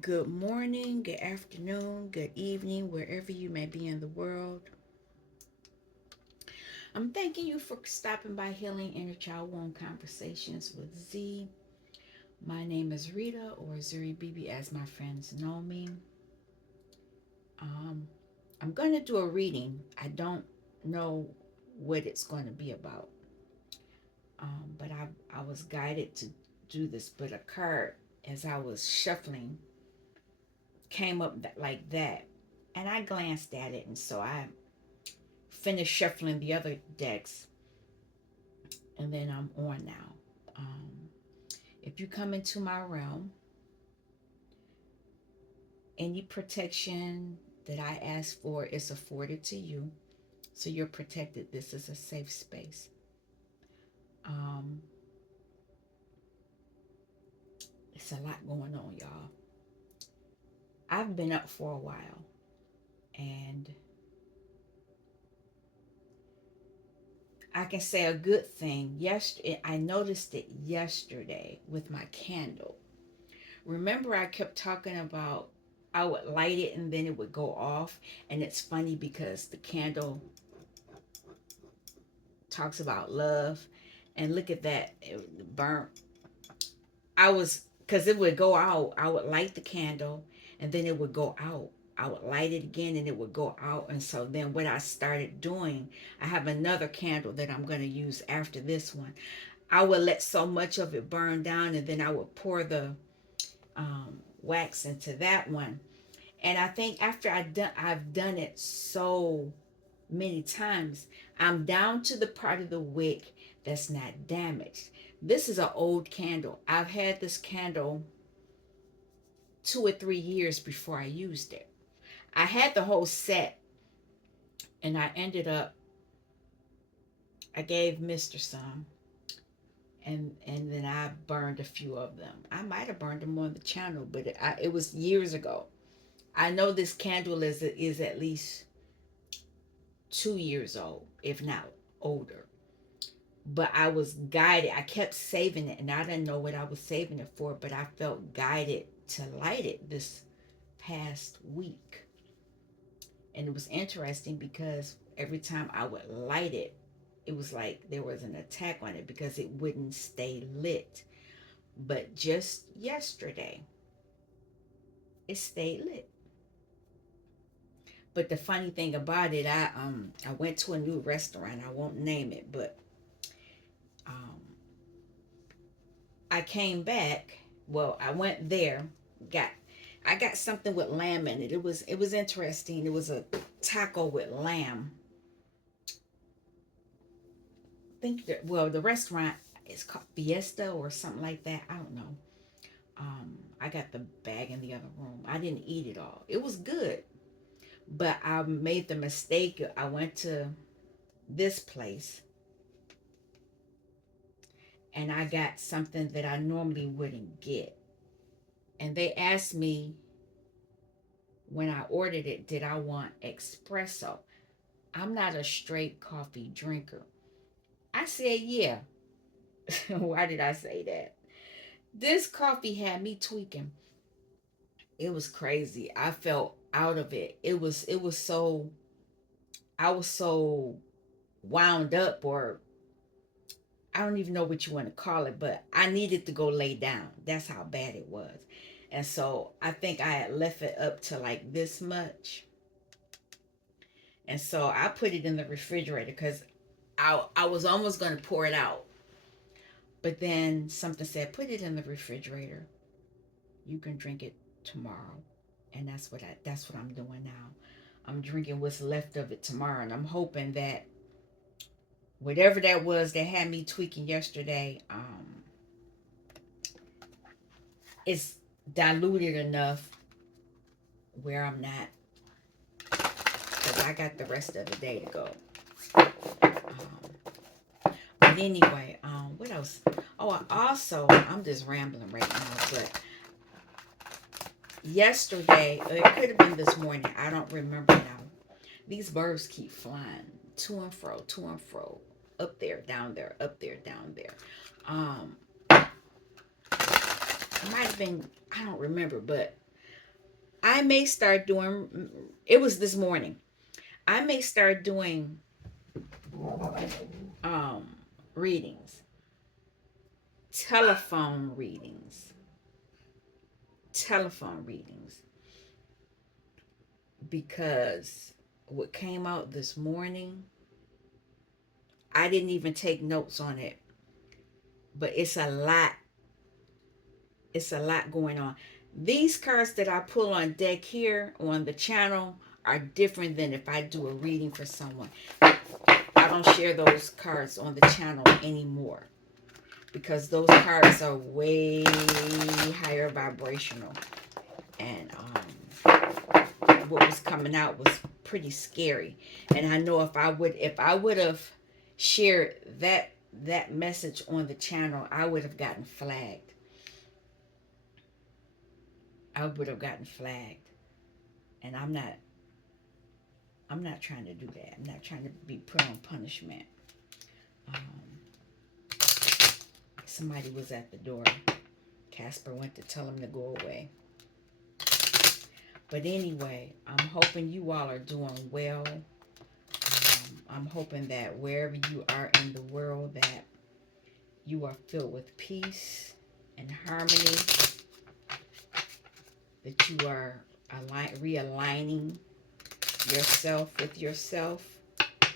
Good morning, good afternoon, good evening, wherever you may be in the world. I'm thanking you for stopping by Healing Inner Child Wound Conversations with Z. My name is Rita, or Zuri Bibi as my friends know me. Um, I'm going to do a reading. I don't know what it's going to be about, but I was guided to do this. But a card, as I was shuffling, came up like that. And I glanced at it, and so I finished shuffling the other decks, and then I'm on now. Um, if you come into my realm, any protection that I ask for is afforded to you, so you're protected. This is a safe space. Um, it's a lot going on, y'all. I've been up for a while, and I can say a good thing. Yesterday, I noticed it yesterday with my candle. Remember, I kept talking about I would light it and then it would go off. And it's funny because the candle talks about love. And look at that, it burnt. Because it would go out, I would light the candle and then it would go out. I would light it again and it would go out. And so then what I started doing, I have another candle that I'm going to use after this one. I would let so much of it burn down and then I would pour the wax into that one. And I think after I've done it so many times, I'm down to the part of the wick that's not damaged. This is an old candle. I've had this candle 2 or 3 years before I used it. I had the whole set, and I ended up I gave Mister some, and then I burned a few of them. I might have burned them on the channel, but it was years ago. I know this candle is at least 2 years old, if not older. But I was guided. I kept saving it, and I didn't know what I was saving it for, but I felt guided to light it this past week. And it was interesting because every time I would light it, it was like there was an attack on it because it wouldn't stay lit. But just yesterday, it stayed lit. But the funny thing about it, I went to a new restaurant. I won't name it, but um I came back. Well, I went there, got I got something with lamb in it. It was interesting. It was a taco with lamb. I think that, well, the restaurant is called Fiesta or something like that. I don't know. I got the bag in the other room. I didn't eat it all. It was good, but I made the mistake. I went to this place and I got something that I normally wouldn't get. And they asked me when I ordered it, did I want espresso? I'm not a straight coffee drinker. I said, yeah. Why did I say that? This coffee had me tweaking. It was crazy. I felt out of it. It was so I was so wound up, or I don't even know what you want to call it, but I needed to go lay down. That's how bad it was. And so I think I had left it up to like this much. And so I put it in the refrigerator because I was almost going to pour it out. But then something said, put it in the refrigerator. You can drink it tomorrow. And that's what I'm doing now. I'm drinking what's left of it tomorrow. And I'm hoping that whatever that was that had me tweaking yesterday, it's diluted enough where I'm not, because I got the rest of the day to go. But anyway, what else? Oh, I'm just rambling right now, but yesterday, it could have been this morning, I don't remember now. These birds keep flying to and fro, up there, down there, up there, down there. Um, it might have been, I don't remember, but I may start doing, it was this morning, I may start doing um readings, telephone readings, telephone readings, because what came out this morning, I didn't even take notes on it, but it's a lot going on. These cards that I pull on deck here on the channel are different than if I do a reading for someone. I don't share those cards on the channel anymore because those cards are way higher vibrational. And what was coming out was pretty scary. And I know if I would have shared that message on the channel, I would have gotten flagged. I would have gotten flagged. And I'm not trying to do that. I'm not trying to be put on punishment. Um, Somebody was at the door. Casper went to tell him to go away. But anyway, I'm hoping you all are doing well. I'm hoping that wherever you are in the world, that you are filled with peace and harmony, that you are realigning yourself with yourself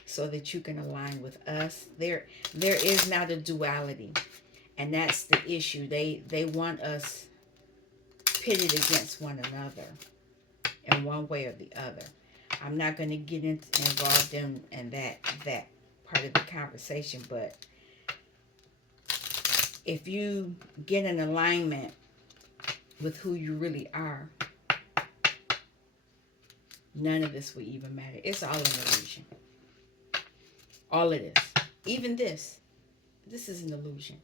so that you can align with us. There is not a duality, and that's the issue. They want us pitted against one another in one way or the other. I'm not going to get involved in that part of the conversation, but if you get in alignment with who you really are, none of this will even matter. It's all an illusion. All it is. Even this is an illusion.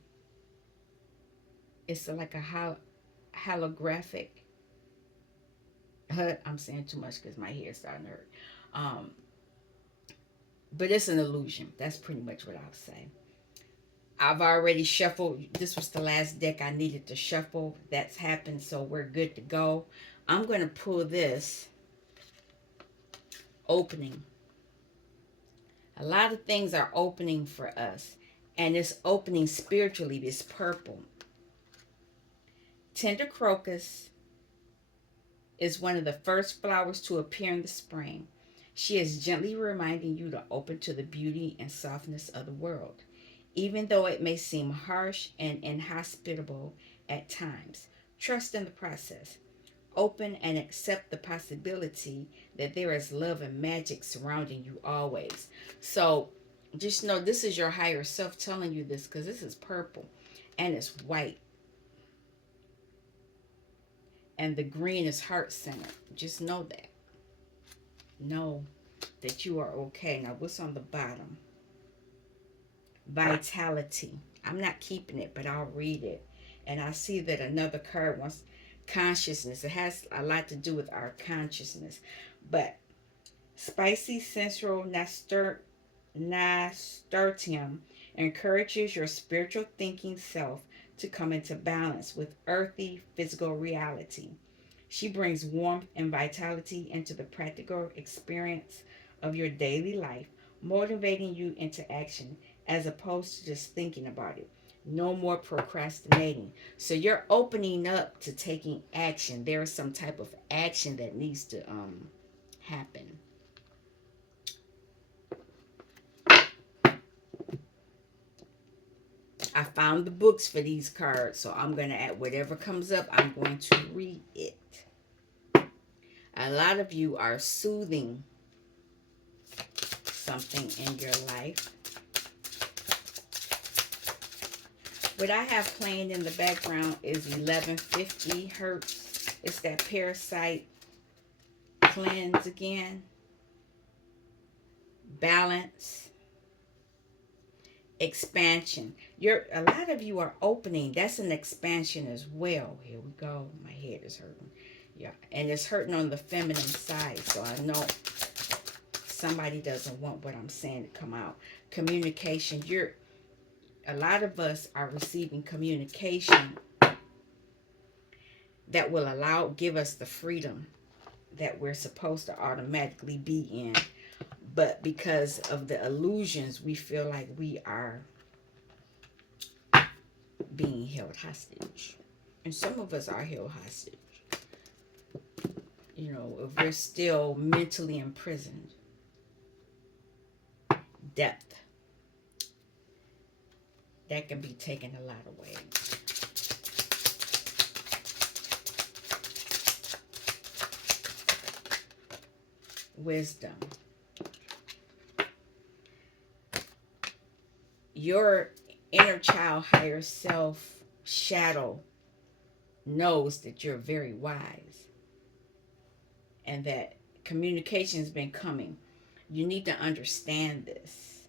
It's like a holographic. I'm saying too much because my hair is starting to hurt. Um, but it's an illusion. That's pretty much what I'll say. I've already shuffled. This was the last deck I needed to shuffle. That's happened, so we're good to go. I'm going to pull this opening. A lot of things are opening for us, and it's opening spiritually. This purple. Tender crocus is one of the first flowers to appear in the spring. She is gently reminding you to open to the beauty and softness of the world, even though it may seem harsh and inhospitable at times. Trust in the process. Open and accept the possibility that there is love and magic surrounding you always. So just know this is your higher self telling you this, because this is purple and it's white. And the green is heart centered. Just know that. Know that you are okay. Now, what's on the bottom? Vitality. I'm not keeping it, but I'll read it. And I see that another card wants consciousness. It has a lot to do with our consciousness. But spicy sensual nasturtium encourages your spiritual thinking self to come into balance with earthy physical reality. She brings warmth and vitality into the practical experience of your daily life, motivating you into action as opposed to just thinking about it. No more procrastinating. So you're opening up to taking action. There is some type of action that needs to happen. I found the books for these cards, so I'm going to add whatever comes up, I'm going to read it. A lot of you are soothing something in your life. What I have playing in the background is 1150 hertz. It's that parasite cleanse again. Balance. Expansion. A lot of you are opening. That's an expansion as well. Here we go. My head is hurting. Yeah, and it's hurting on the feminine side. So I know somebody doesn't want what I'm saying to come out. Communication. A lot of us are receiving communication that will give us the freedom that we're supposed to automatically be in. But because of the illusions, we feel like we are being held hostage. And some of us are held hostage. You know, if we're still mentally imprisoned. Depth. That can be taken a lot of ways. Wisdom. Your inner child, higher self, shadow knows that you're very wise and that communication has been coming. You need to understand this.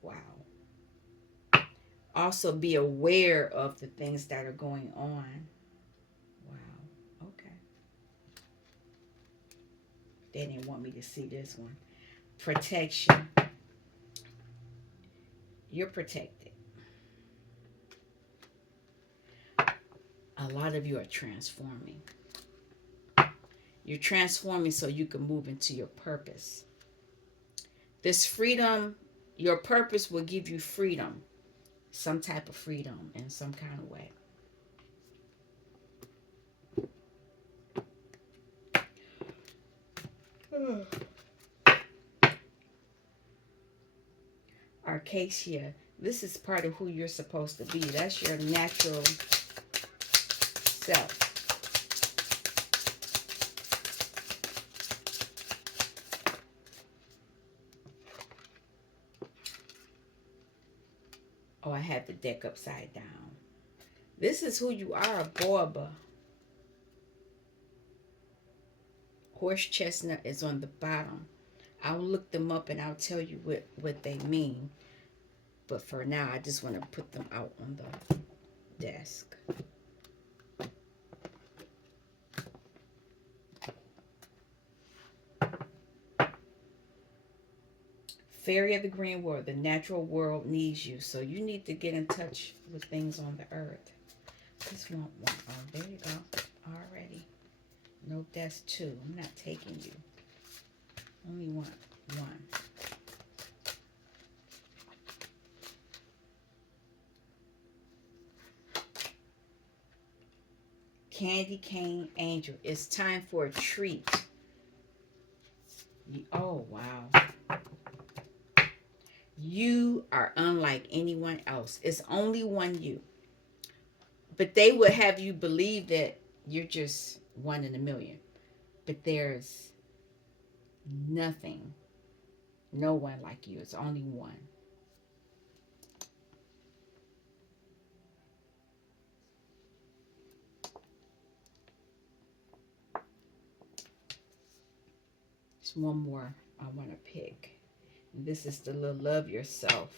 Wow. Also, be aware of the things that are going on. Wow. Okay. They didn't want me to see this one. Protection. You're protected. A lot of you are transforming. You're transforming so you can move into your purpose. This freedom, your purpose will give you freedom, some type of freedom in some kind of way. Arcacia, this is part of who you're supposed to be. That's your natural self. Oh, I had the deck upside down. This is who you are, Boba. Horse chestnut is on the bottom. I'll look them up and I'll tell you what they mean. But for now, I just want to put them out on the desk. Fairy of the green world, the natural world needs you. So you need to get in touch with things on the earth. This one. Oh, there you go. Already. No, that's two. I'm not taking you. Only one. Candy cane angel. It's time for a treat. Oh, wow. You are unlike anyone else. It's only one you. But they would have you believe that you're just one in a million. But there's nothing, no one like you. It's only one. There's one more I want to pick. This is the little love yourself.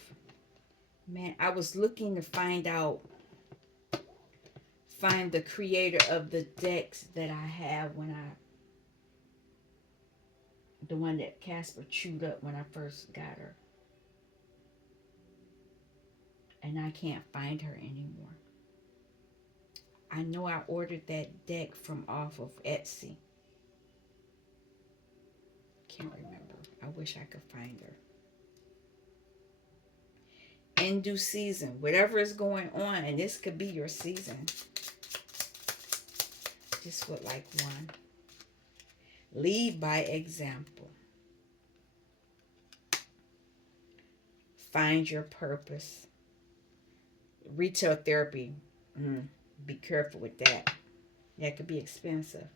Man, I was looking to find the creator of the decks that I have the one that Casper chewed up when I first got her. And I can't find her anymore. I know I ordered that deck from off of Etsy. Can't remember. I wish I could find her. In due season, whatever is going on, and this could be your season. Just would like one. Lead by example. Find your purpose. Retail therapy. Be careful with that. That could be expensive.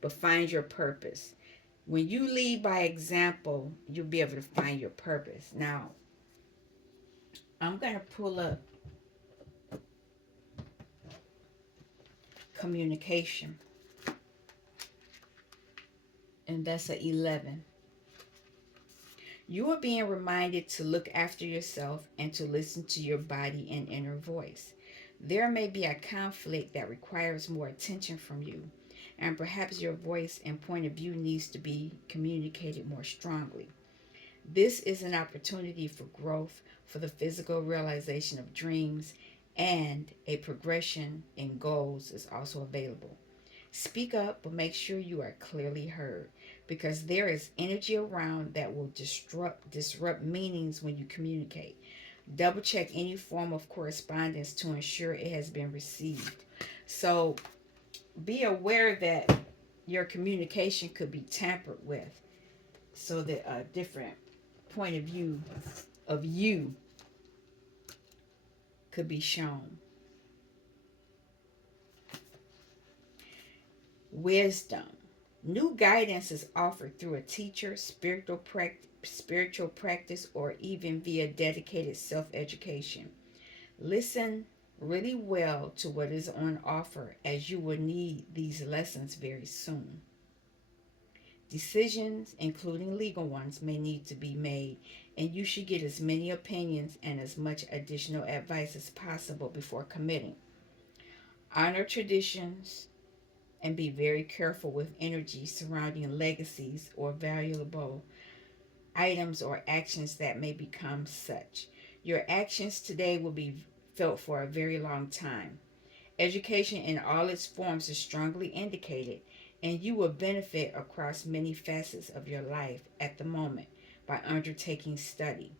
But find your purpose. When you lead by example, you'll be able to find your purpose. Now, I'm going to pull up communication. And that's an 11. You are being reminded to look after yourself and to listen to your body and inner voice. There may be a conflict that requires more attention from you, and perhaps your voice and point of view needs to be communicated more strongly. This is an opportunity for growth, for the physical realization of dreams, and a progression in goals is also available. Speak up, but make sure you are clearly heard, because there is energy around that will disrupt meanings when you communicate. Double check any form of correspondence to ensure it has been received. So be aware that your communication could be tampered with, so that a different point of you could be shown. Wisdom. New guidance is offered through a teacher, spiritual practice, or even via dedicated self education. Listen really well to what is on offer, as you will need these lessons very soon. Decisions, including legal ones, may need to be made, and you should get as many opinions and as much additional advice as possible before committing. Honor traditions and be very careful with energy surrounding legacies or valuable items or actions that may become such. Your actions today will be felt for a very long time. Education in all its forms is strongly indicated, and you will benefit across many facets of your life at the moment by undertaking study.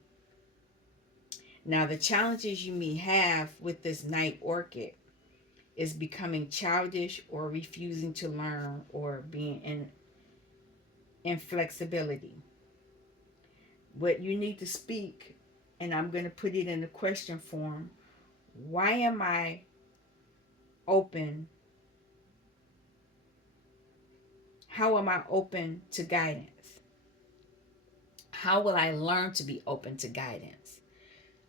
Now, the challenges you may have with this night orchid is becoming childish or refusing to learn or being in inflexibility. What you need to speak, and I'm going to put it in the question form: why am I open? How am I open to guidance? How will I learn to be open to guidance?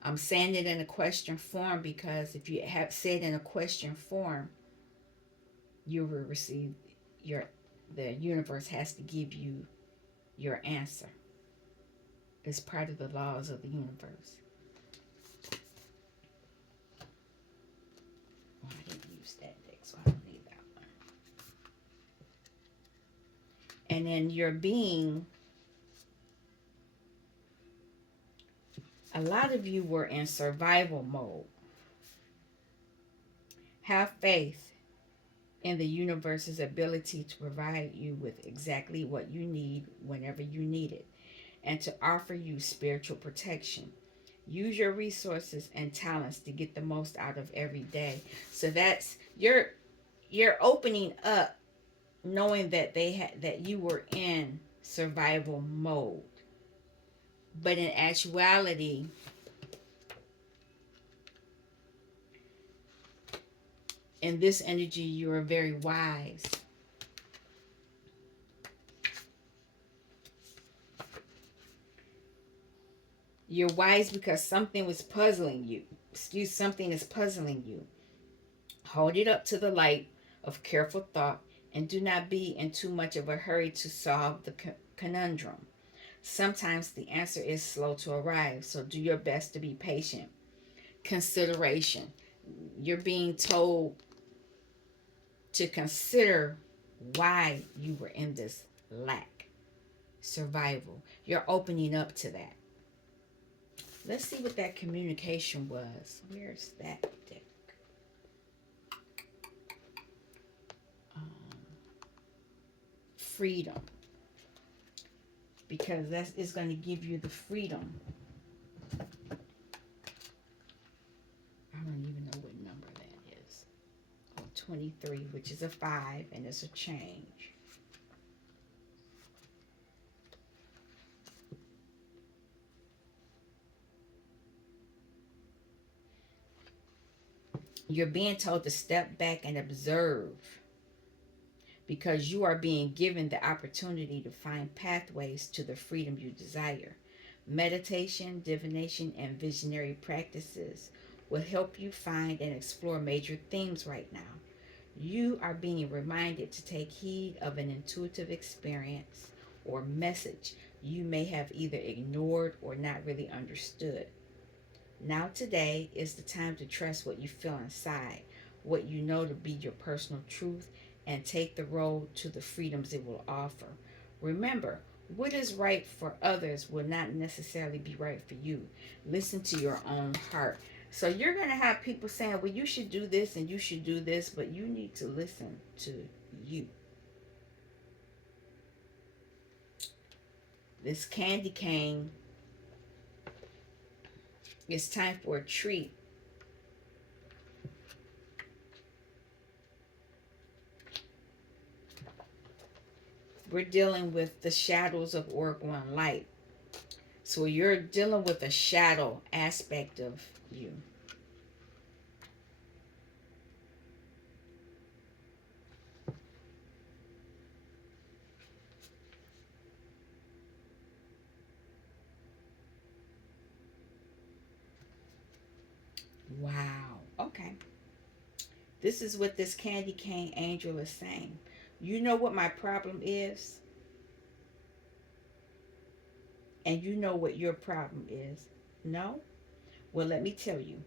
I'm saying it in a question form because if you have said in a question form, you will receive your the universe has to give you your answer. It's part of the laws of the universe. Oh, I didn't use that deck, so I don't need that one. And then your being, a lot of you were in survival mode. Have faith in the universe's ability to provide you with exactly what you need whenever you need it, and to offer you spiritual protection. Use your resources and talents to get the most out of every day. So that's you're opening up, knowing that that you were in survival mode. But in actuality, in this energy, you are very wise. You're wise because something was puzzling you. Something is puzzling you. Hold it up to the light of careful thought, and do not be in too much of a hurry to solve the conundrum. Sometimes the answer is slow to arrive, so do your best to be patient. Consideration. You're being told to consider why you were in this lack. Survival. You're opening up to that. Let's see what that communication was. Where's that deck? Um, Freedom. Because that is going to give you the freedom. I don't even know what number that is. 23, which is a 5, and it's a change. You're being told to step back and observe, because you are being given the opportunity to find pathways to the freedom you desire. Meditation, divination, and visionary practices will help you find and explore major themes right now. You are being reminded to take heed of an intuitive experience or message you may have either ignored or not really understood. Now, today is the time to trust what you feel inside, what you know to be your personal truth, and take the road to the freedoms it will offer. Remember, what is right for others will not necessarily be right for you. Listen to your own heart. So you're going to have people saying, well, you should do this and you should do this, but you need to listen to you. This candy cane, it's time for a treat. We're dealing with the shadows of Oregon light. So you're dealing with a shadow aspect of you. Wow. Okay. This is what this candy cane angel is saying. You know what my problem is, and you know what your problem is. No? Well, let me tell you.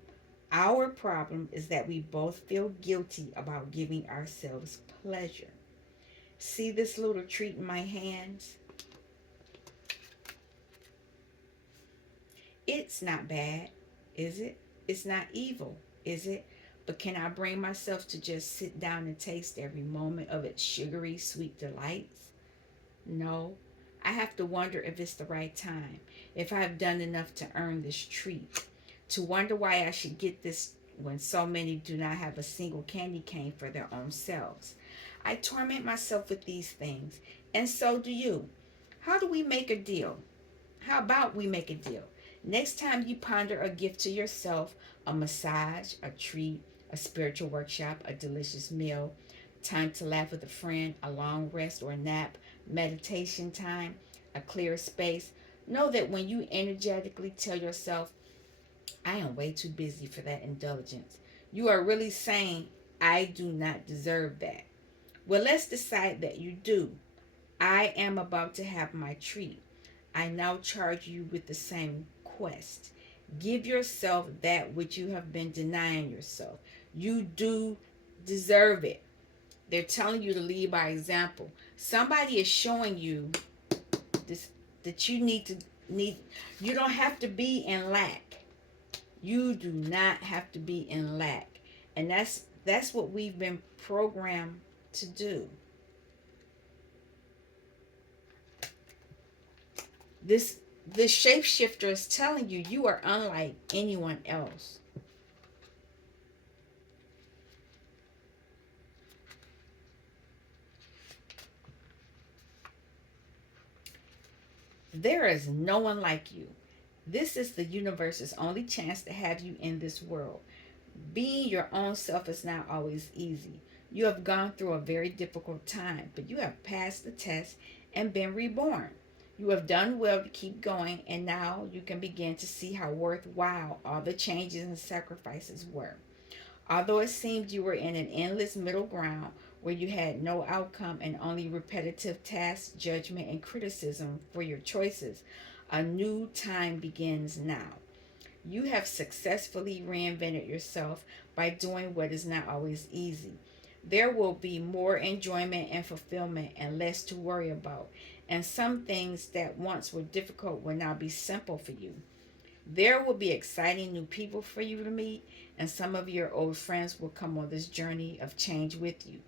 Our problem is that we both feel guilty about giving ourselves pleasure. See this little treat in my hands? It's not bad, is it? It's not evil, is it? But can I bring myself to just sit down and taste every moment of its sugary, sweet delights? No. I have to wonder if it's the right time, if I've done enough to earn this treat, to wonder why I should get this when so many do not have a single candy cane for their own selves. I torment myself with these things, and so do you. How do we make a deal? How about we make a deal? Next time you ponder a gift to yourself, a massage, a treat, a spiritual workshop, a delicious meal, time to laugh with a friend, a long rest or nap, meditation time, a clear space, know that when you energetically tell yourself, I am way too busy for that indulgence, you are really saying, I do not deserve that. Well, let's decide that you do. I am about to have my treat. I now charge you with the same quest. Give yourself that which you have been denying yourself. You do deserve it. They're telling you to lead by example. Somebody is showing you this, that you need you don't have to be in lack. You do not have to be in lack. And that's what we've been programmed to do. This the shapeshifter is telling you you are unlike anyone else. There is no one like you. This is the universe's only chance to have you in this world. Being your own self is not always easy. You have gone through a very difficult time, but you have passed the test and been reborn. You have done well to keep going, and now you can begin to see how worthwhile all the changes and sacrifices were. Although it seemed you were in an endless middle ground where you had no outcome and only repetitive tasks, judgment, and criticism for your choices, a new time begins now. You have successfully reinvented yourself by doing what is not always easy. There will be more enjoyment and fulfillment and less to worry about. And some things that once were difficult will now be simple for you. There will be exciting new people for you to meet, and some of your old friends will come on this journey of change with you.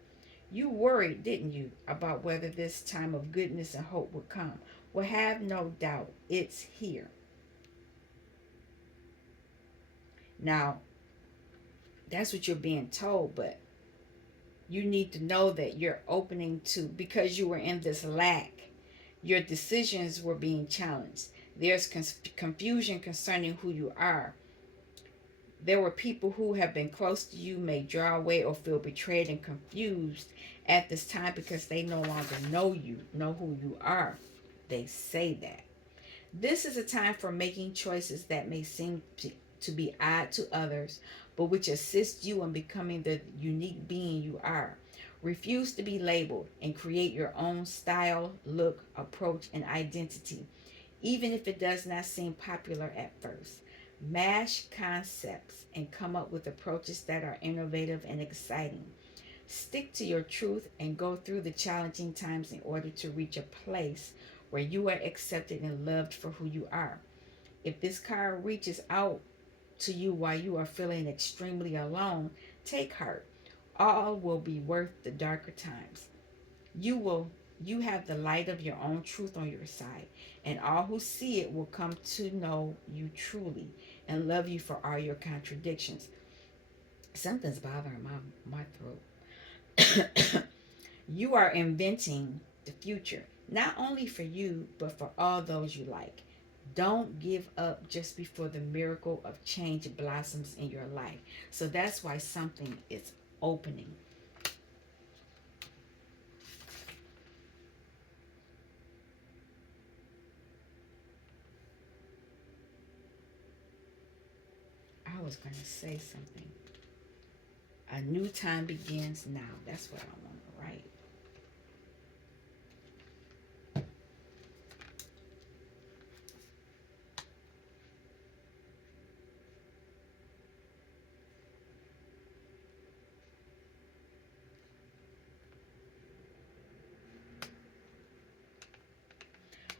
You worried, didn't you, about whether this time of goodness and hope would come? Well, have no doubt, it's here. Now, that's what you're being told, but you need to know that you're opening to, because you were in this lack, your decisions were being challenged. There's confusion concerning who you are. There were people who have been close to you may draw away or feel betrayed and confused at this time because they no longer know you, know who you are. They say that. This is a time for making choices that may seem to be odd to others, but which assist you in becoming the unique being you are. Refuse to be labeled and create your own style, look, approach, and identity, even if it does not seem popular at first. Mash concepts and come up with approaches that are innovative and exciting. Stick to your truth and go through the challenging times in order to reach a place where you are accepted and loved for who you are. If this card reaches out to you while you are feeling extremely alone, take heart. All will be worth the darker times. You have the light of your own truth on your side, and all who see it will come to know you truly and love you for all your contradictions. Something's bothering my throat. You are inventing the future, not only for you, but for all those you like. Don't give up just before the miracle of change blossoms in your life. So that's why something is opening. I was going to say something. A new time begins now. That's what I want to write.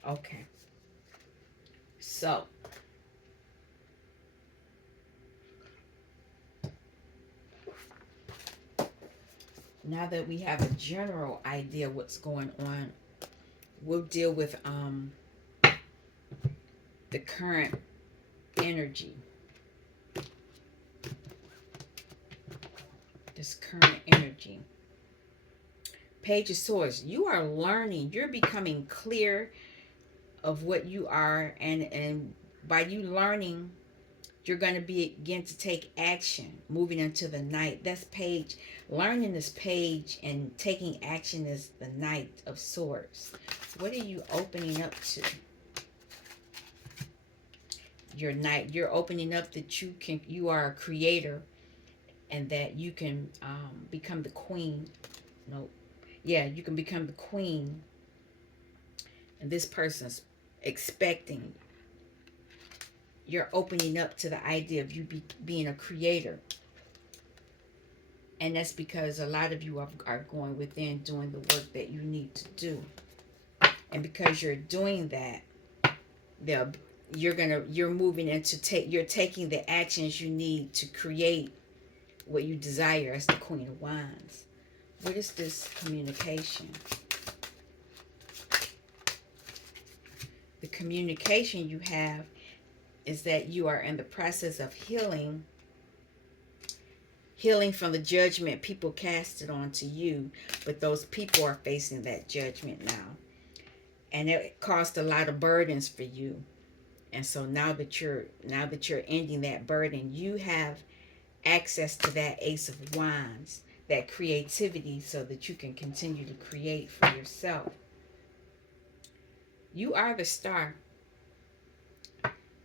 Okay. So now that we have a general idea what's going on, we'll deal with the current energy. This current energy. Page of Swords. You are learning. You're becoming clear of what you are, and by you learning, you're going to begin to take action, moving into the night. That's page. Learning this page and taking action is the Knight of Swords. What are you opening up to? Your night. You're opening up that you are a creator, and that you can become the queen. No, yeah, you can become the queen, and this person's expecting. You're opening up to the idea of you being a creator. And that's because a lot of you are going within, doing the work that you need to do. And because you're doing that, you're moving into you're taking the actions you need to create what you desire as the Queen of Wands. What is this communication? The communication you have is that you are in the process of healing from the judgment people casted onto you, but those people are facing that judgment now, and it caused a lot of burdens for you. And so now that you're ending that burden, you have access to that Ace of Wands, that creativity, so that you can continue to create for yourself. You are the star,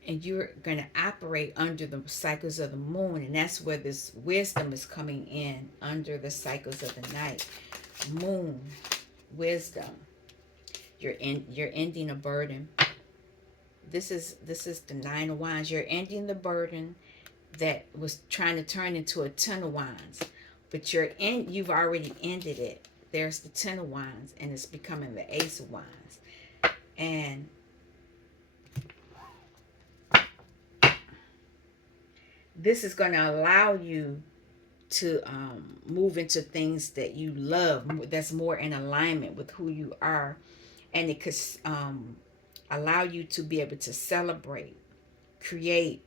and you're going to operate under the cycles of the moon, and that's where this wisdom is coming in, under the cycles of the night. Moon, wisdom. You're ending a burden. This is the Nine of Wands. You're ending the burden that was trying to turn into a Ten of Wands, but you've already ended it. There's the Ten of Wands, and it's becoming the Ace of Wands. And this is going to allow you to move into things that you love, that's more in alignment with who you are. And it could allow you to be able to celebrate, create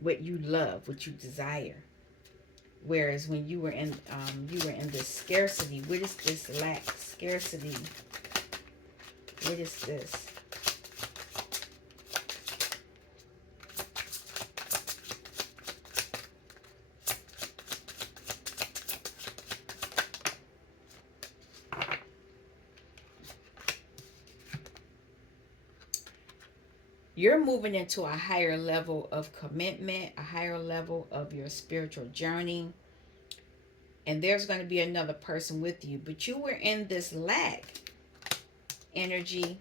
what you love, what you desire. Whereas when you were in this scarcity. What is this lack? Scarcity. What is this? You're moving into a higher level of commitment, a higher level of your spiritual journey. And there's going to be another person with you. But you were in this lack energy.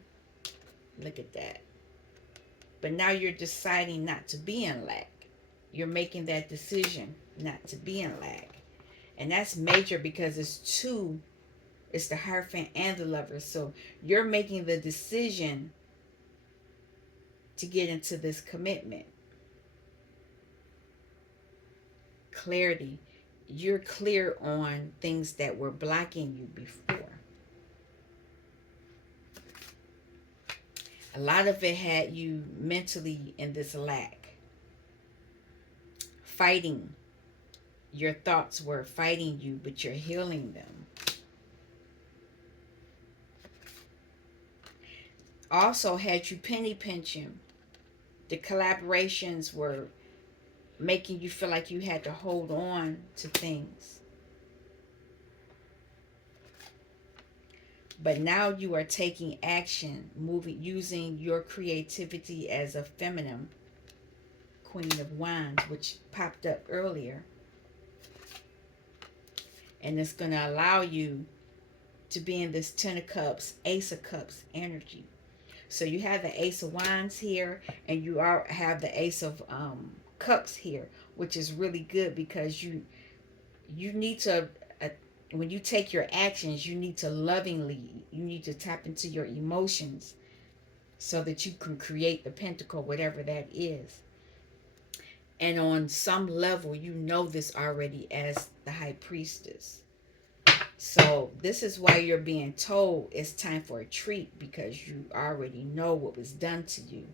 Look at that. But now you're deciding not to be in lack. You're making that decision not to be in lack. And that's major because it's the Hierophant and the Lover. So you're making the decision to get into this commitment. clarity. You're clear on things that were blocking you before. A lot of it had you mentally in this lack, fighting. Your thoughts were fighting you, but you're healing them. Also had you penny pinching. The collaborations were making you feel like you had to hold on to things. But now you are taking action, moving, using your creativity as a feminine Queen of Wands, which popped up earlier. And it's going to allow you to be in this Ten of Cups, Ace of Cups energy. So you have the Ace of Wands here, and you have the Ace of Cups here, which is really good because you need to, when you take your actions, you need to you need to tap into your emotions so that you can create the pentacle, whatever that is. And on some level, you know this already as the High Priestess. So this is why you're being told it's time for a treat, because you already know what was done to you.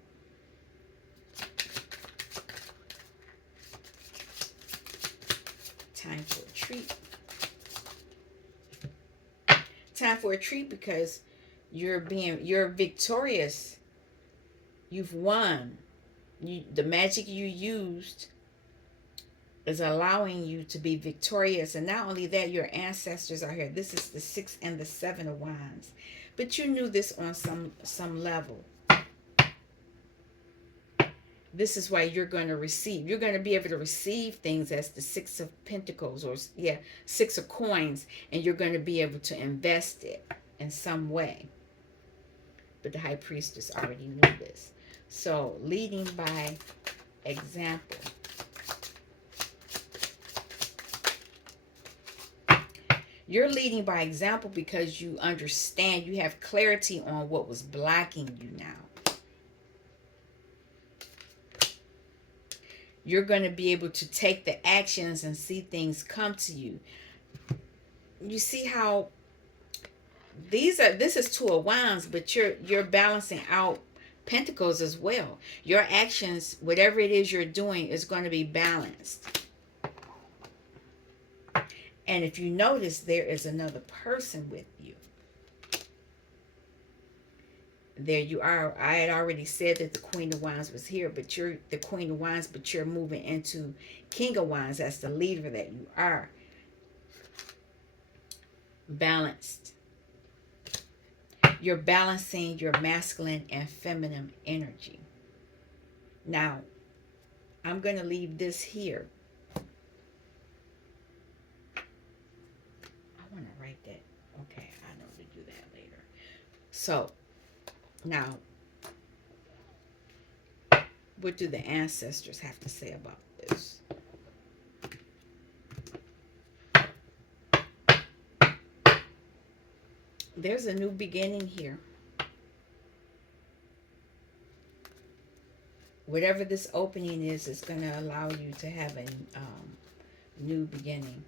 Time for a treat. Time for a treat because you're victorious. You've won. The magic you used is allowing you to be victorious. And not only that, your ancestors are here. This is the 6 and the 7 of Wands. But you knew this on some level. This is why you're going to receive. You're going to be able to receive things as the 6 of Pentacles, or 6 of Coins, and you're going to be able to invest it in some way. But the High Priestess already knew this. So, leading by example. You're leading by example because you understand, you have clarity on what was blocking you now. You're going to be able to take the actions and see things come to you. You see how this is 2 of Wands, but you're balancing out Pentacles as well. Your actions, whatever it is you're doing, is going to be balanced. And if you notice, there is another person with you. There you are. I had already said that the Queen of Wands was here, but you're the Queen of Wands, but you're moving into King of Wands as the leader that you are. Balanced. You're balancing your masculine and feminine energy. Now, I'm going to leave this here. I want to write that. Okay, I know to do that later. So, now, what do the ancestors have to say about this? There's a new beginning here. Whatever this opening is, it's going to allow you to have a new beginning.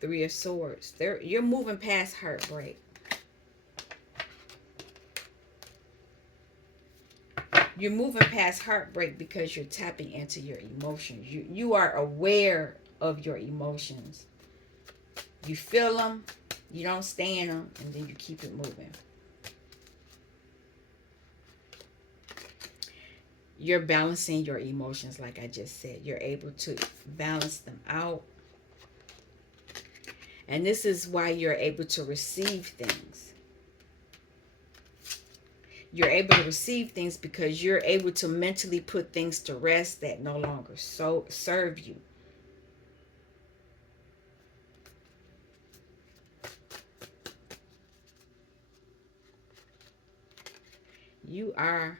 3 of Swords. You're moving past heartbreak. You're moving past heartbreak because you're tapping into your emotions. You are aware of your emotions. You feel them, you don't stay in them, and then you keep it moving. You're balancing your emotions, like I just said. You're able to balance them out. And this is why you're able to receive things. You're able to receive things because you're able to mentally put things to rest that no longer serve you. You are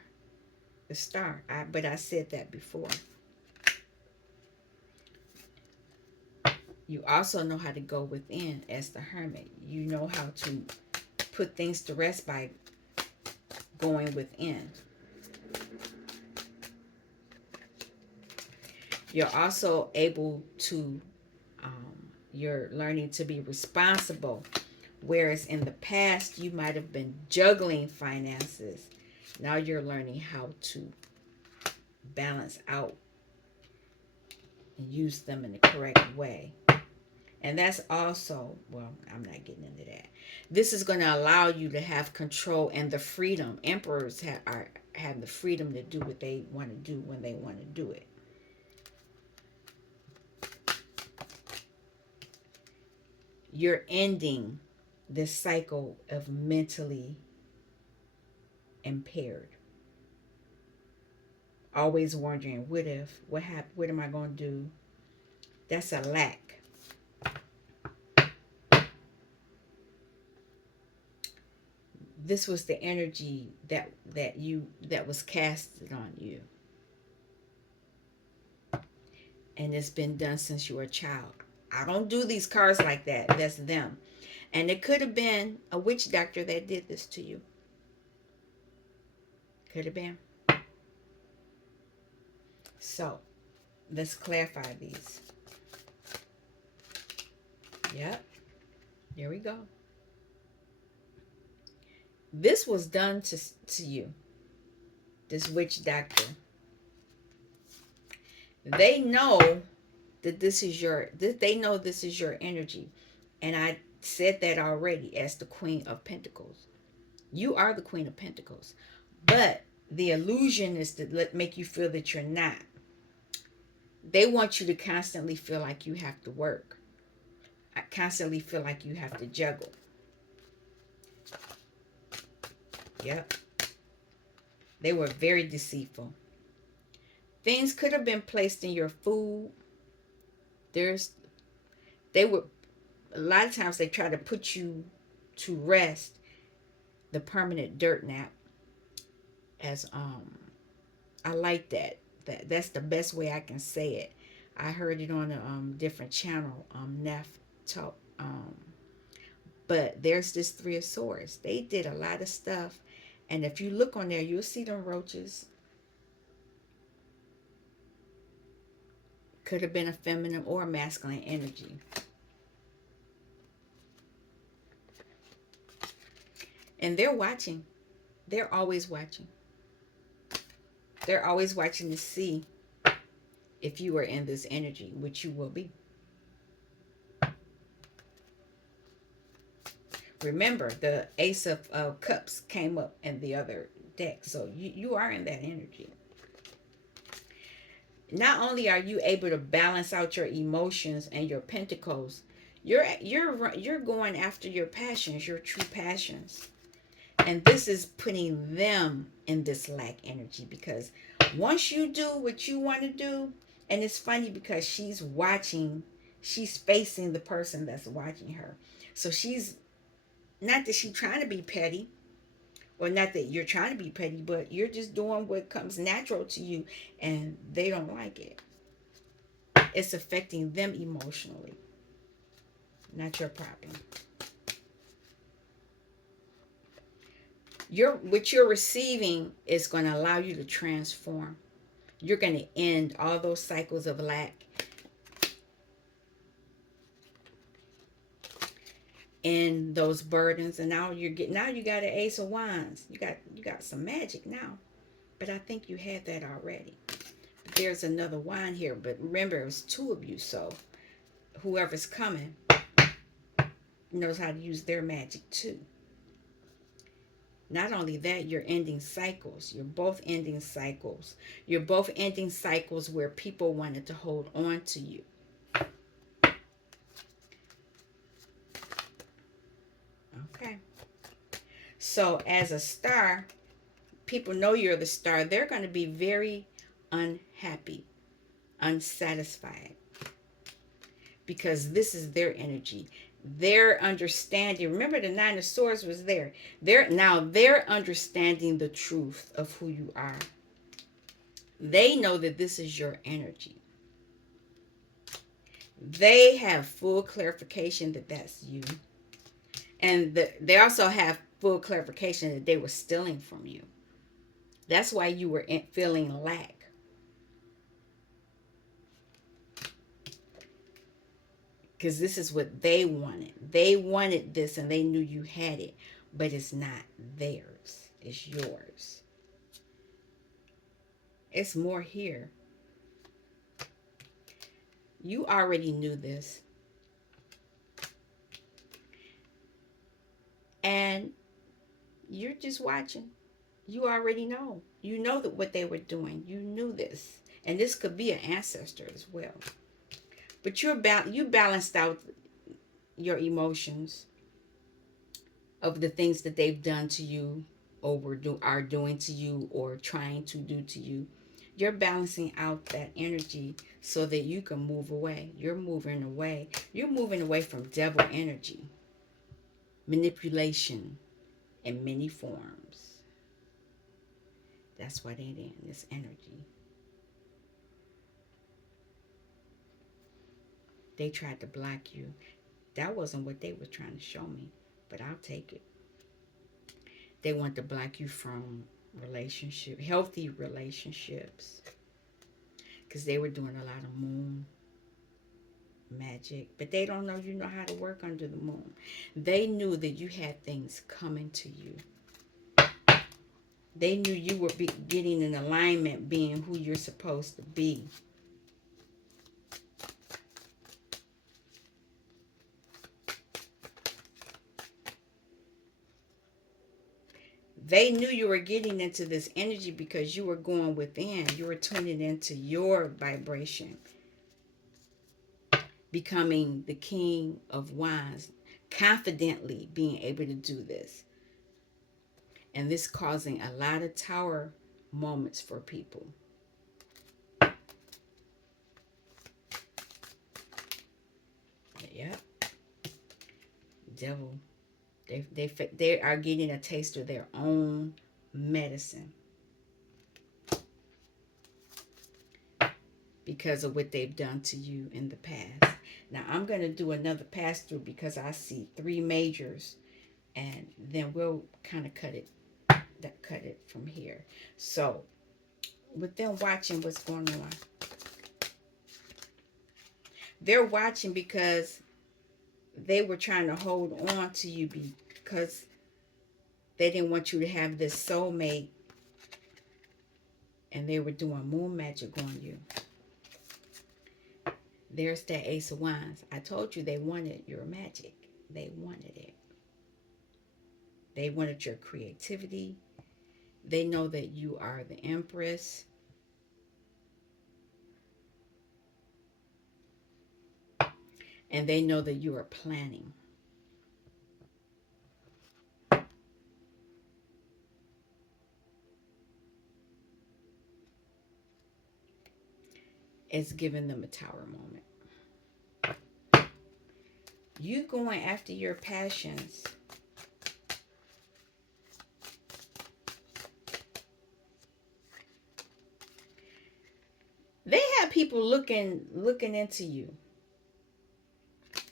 the star. But I said that before. You also know how to go within as the Hermit. You know how to put things to rest by going within. You're also able to, you're learning to be responsible. Whereas in the past, you might have been juggling finances. Now you're learning how to balance out and use them in the correct way. And that's also, well, I'm not getting into that. This is going to allow you to have control and the freedom. Emperors have the freedom to do what they want to do when they want to do it. You're ending this cycle of mentally impaired. Always wondering, what if, what happened, what am I going to do? That's a lack. This was the energy that was casted on you, and it's been done since you were a child. I don't do these cards like that. That's them. And it could have been a witch doctor that did this to you. Could have been. So let's clarify these. Yep. Here we go. This was done to you. This witch doctor. They know that this is your. They know this is your energy, and I said that already as the Queen of Pentacles. You are the Queen of Pentacles, but the illusion is to make you feel that you're not. They want you to constantly feel like you have to work. I constantly feel like you have to juggle. Yep. They were very deceitful. Things could have been placed in your food. There's they were a lot of times they try to put you to rest, the permanent dirt nap, as I like that. That's the best way I can say it. I heard it on a different channel, Neff Talk. But there's this Three of Swords. They did a lot of stuff, and if you look on there, you'll see them roaches. Could have been a feminine or masculine energy. And they're watching. They're always watching. They're always watching to see if you are in this energy, which you will be. Remember, the Ace of Cups came up in the other deck. So you are in that energy. Not only are you able to balance out your emotions and your pentacles, you're going after your passions, your true passions. And this is putting them in this lack energy, because once you do what you want to do, and it's funny because she's watching, she's facing the person that's watching her. So she's not that she's trying to be petty, or not that you're trying to be petty, but you're just doing what comes natural to you, and they don't like it. It's affecting them emotionally. Not your problem. What you're receiving is going to allow you to transform. You're going to end all those cycles of lack and those burdens. And now you got an Ace of Wands. You got some magic now. But I think you had that already. But there's another wand here. But remember, it was two of you. So whoever's coming knows how to use their magic too. Not only that, you're ending cycles. You're both ending cycles. You're both ending cycles where people wanted to hold on to you. Okay. So as a star, people know you're the star. They're going to be very unhappy, unsatisfied, because this is their energy. Their understanding. Remember, the Nine of Swords was there. They're understanding the truth of who you are. They know that this is your energy. They have full clarification that that's you. And they also have full clarification that they were stealing from you. That's why you were feeling lack. because this is what they wanted. They wanted this and they knew you had it, but it's not theirs. It's yours. It's more here. You already knew this. And you're just watching. You already know. You know that what they were doing. You knew this. And this could be an ancestor as well. But you balanced out your emotions of the things that they've done to you, are doing to you, or trying to do to you. You're balancing out that energy so that you can move away. You're moving away. You're moving away from devil energy, manipulation in many forms. That's why they're in this energy. They tried to block you. That wasn't what they were trying to show me, but I'll take it. They want to block you from healthy relationships, because they were doing a lot of moon magic, but they don't know you know how to work under the moon. They knew that you had things coming to you. They knew you were getting in alignment, being who you're supposed to be. They knew you were getting into this energy because you were going within. You were tuning into your vibration, becoming the king of wands, confidently being able to do this. And this causing a lot of tower moments for people. Yep. Devil. They are getting a taste of their own medicine because of what they've done to you in the past. Now I'm going to do another pass through because I see 3 majors, and then we'll kind of cut it from here. So with them watching what's going on, they're watching because they were trying to hold on to you because they didn't want you to have this soulmate, and they were doing moon magic on you. There's that Ace of Wands. I told you they wanted your magic. They wanted it. They wanted your creativity. They know that you are the Empress. And they know that you are planning. It's giving them a tower moment. You going after your passions. They have people looking into you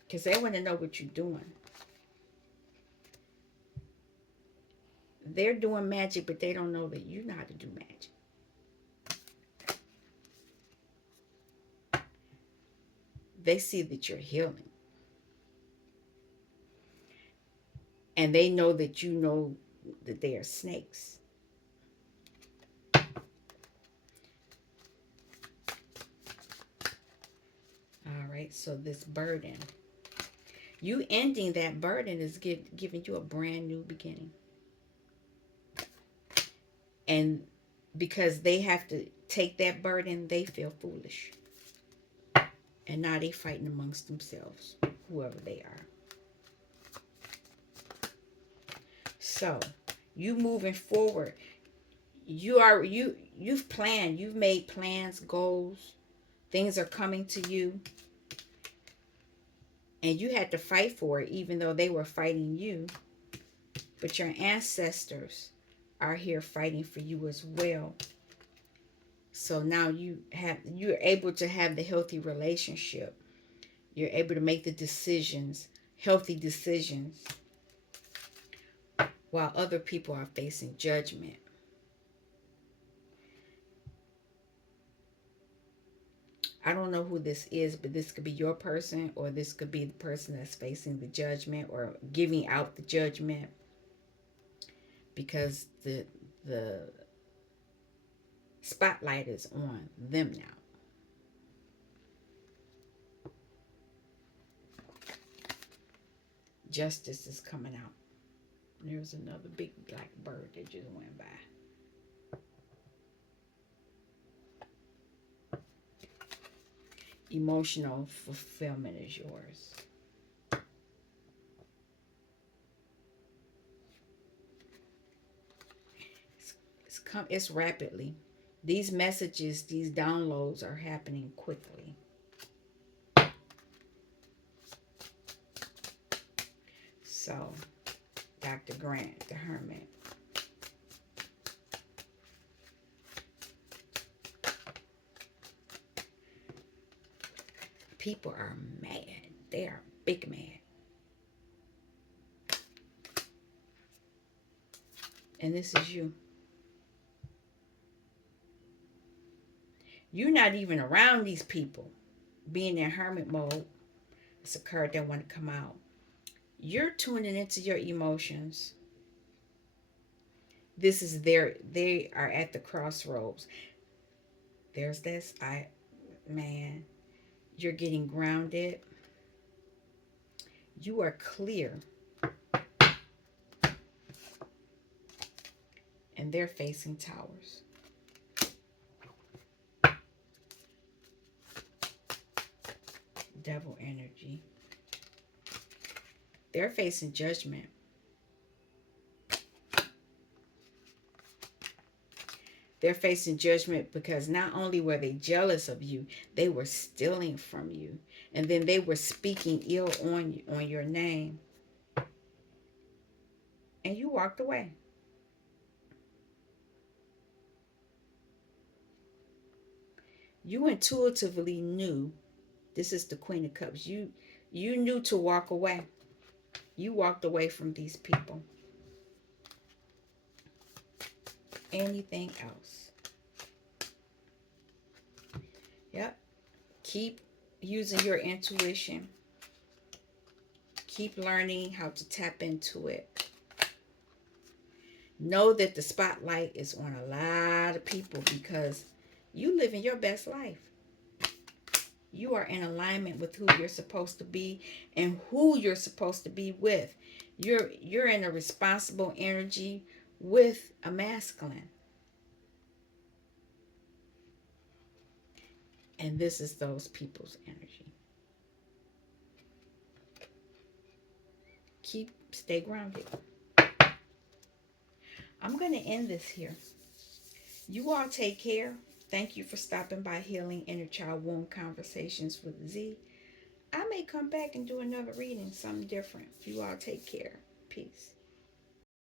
because they want to know what you're doing. They're doing magic, but they don't know that you know how to do magic. They see that you're healing. And they know that they are snakes. All right, so this burden. You ending that burden is giving you a brand new beginning. And because they have to take that burden, they feel foolish. And now they fighting amongst themselves, whoever they are. So, you moving forward. You've planned, you've made plans, goals. Things are coming to you. And you had to fight for it even though they were fighting you. But your ancestors are here fighting for you as well. So now you're able to have the healthy relationship. You're able to make the decisions, healthy decisions, while other people are facing judgment. I don't know who this is, but this could be your person, or this could be the person that's facing the judgment or giving out the judgment, because the spotlight is on them now. Justice is coming out. There's another big black bird that just went by. Emotional fulfillment is yours. It's rapidly. These messages, these downloads are happening quickly. So, Dr. Grant, the Hermit. People are mad. They are big mad. And this is you. You're not even around these people. Being in hermit mode, it's a card that want to come out. You're tuning into your emotions. This is they are at the crossroads. There's this, man, you're getting grounded. You are clear. And they're facing towers. Devil energy. They're facing judgment. They're facing judgment because not only were they jealous of you, they were stealing from you. And then they were speaking ill on your name. And you walked away. You intuitively knew, this is the Queen of Cups. You knew to walk away. You walked away from these people. Anything else? Yep. Keep using your intuition. Keep learning how to tap into it. Know that the spotlight is on a lot of people because you living your best life. You are in alignment with who you're supposed to be and who you're supposed to be with. You're in a responsible energy with a masculine. And this is those people's energy. Stay grounded. I'm going to end this here. You all take care. Thank you for stopping by Healing Inner Child Wound Conversations with Z. I may come back and do another reading, something different. You all take care. Peace.